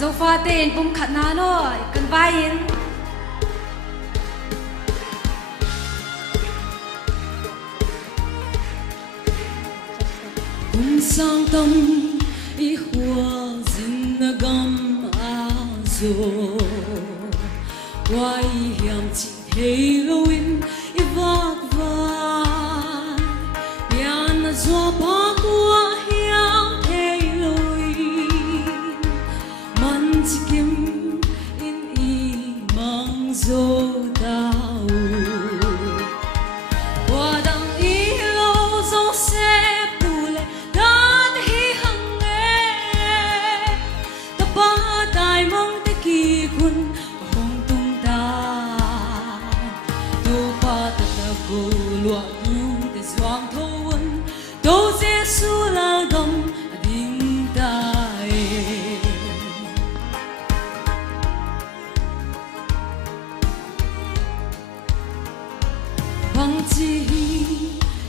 Zofa ten pum khat na lo kan vai in cùng sang tâm ý hoa dinh gam a zo quay hiểm chỉ thấy lối ý vác vai yan zo pa qua hiểm thấy lối man chỉ kim in ý mang zo tao qua đằng ý lo zo se lúa tu để xoang thôn đâu sẽ xua la gom đinh tai bằng chi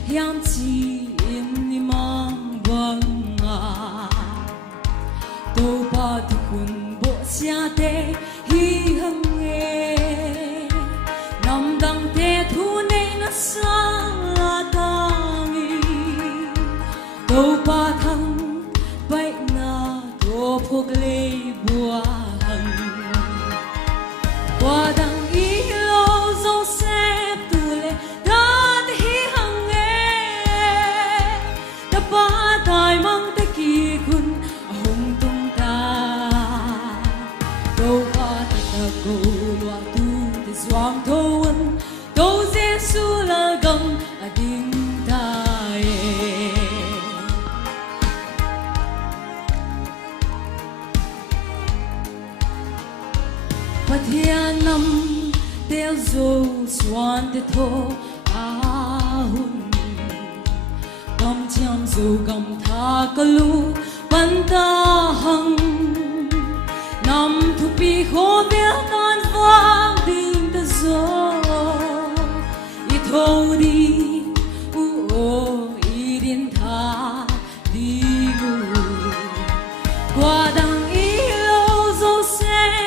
hiam chi in ni mang vang à đâu ba tu kun bộ xia te hi hằng nghe nam đăng te thu nei na sa đâu ba thăng bay na tô phúc lê bùa hằng qua đằng ý lô dâu xếp tu lê đan hi hằng nghe đã ba tài mang tay kỳ kun hồng tung ta đâu ba ta cô loa tu để doang thôn đâu Giêsu là gầm đinh tai But here nam tel zo swan te tho ahun gam cham zo gam tha kalu ban ta hang nam thu pi kho bel kan vang ding ta zo I tho đi u o I din tha đi gu qua đằng ý lâu zo se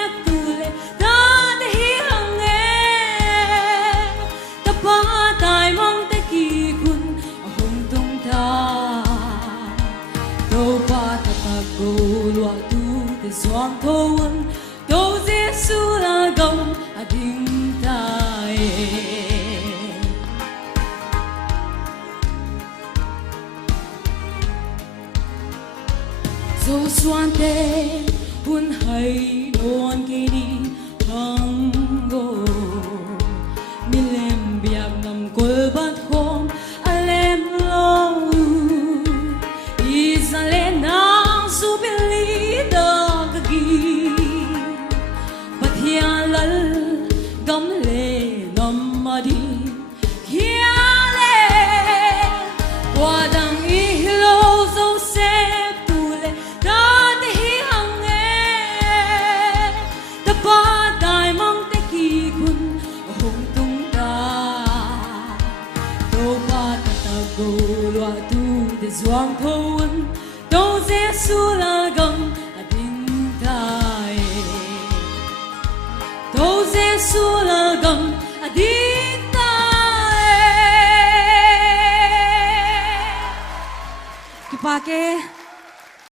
tai mang te ki kun hong tung ta đâu ba ta go lua tu te zoang thôn đâu Giêsu là gom đinh tai zo xuan te hun hay non ke ni hang go milem biak nam kol bat khom alem lo izale nang su bili da gi pathia lal gam le nam adi kia le qua đằng ý lo zo se tu le dan hi hang e ta ba dai mang te ki kun hong tung go lua tu để doang thôn đâu Giêsu là gầm đinh tai đâu Giêsu là gầm đinh tai ki pa ke